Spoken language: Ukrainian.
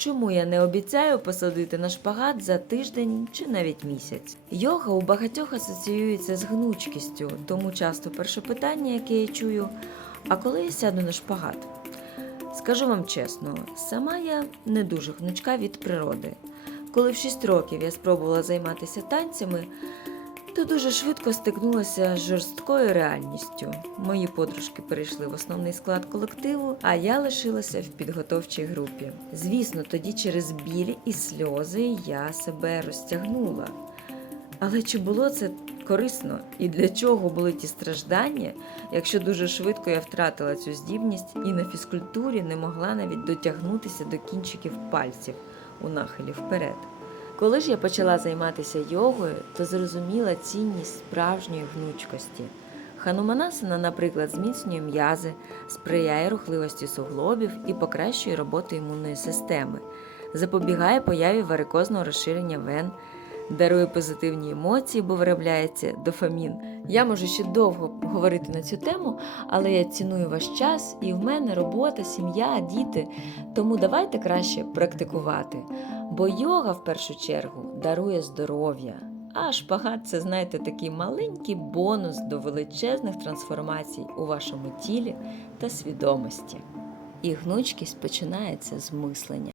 Чому я не обіцяю посадити на шпагат за тиждень чи навіть місяць? Йога у багатьох асоціюється з гнучкістю, тому часто перше питання, яке я чую: а коли я сяду на шпагат? Скажу вам чесно, сама я не дуже гнучка від природи. Коли в 6 років я спробувала займатися танцями, то дуже швидко стикнулася з жорсткою реальністю. Мої подружки перейшли в основний склад колективу, а я лишилася в підготовчій групі. Звісно, тоді через біль і сльози я себе розтягнула. Але чи було це корисно і для чого були ті страждання, якщо дуже швидко я втратила цю здібність і на фізкультурі не могла навіть дотягнутися до кінчиків пальців у нахилі вперед? Коли ж я почала займатися йогою, то зрозуміла цінність справжньої гнучкості. Хануманасана, наприклад, зміцнює м'язи, сприяє рухливості суглобів і покращує роботу імунної системи, запобігає появі варикозного розширення вен, дарує позитивні емоції, бо виробляється дофамін. Я можу ще довго говорити на цю тему, але я ціную ваш час, і в мене робота, сім'я, діти. Тому давайте краще практикувати. Бо йога в першу чергу дарує здоров'я. А шпагат це, знаєте, такий маленький бонус до величезних трансформацій у вашому тілі та свідомості. І гнучкість починається з мислення.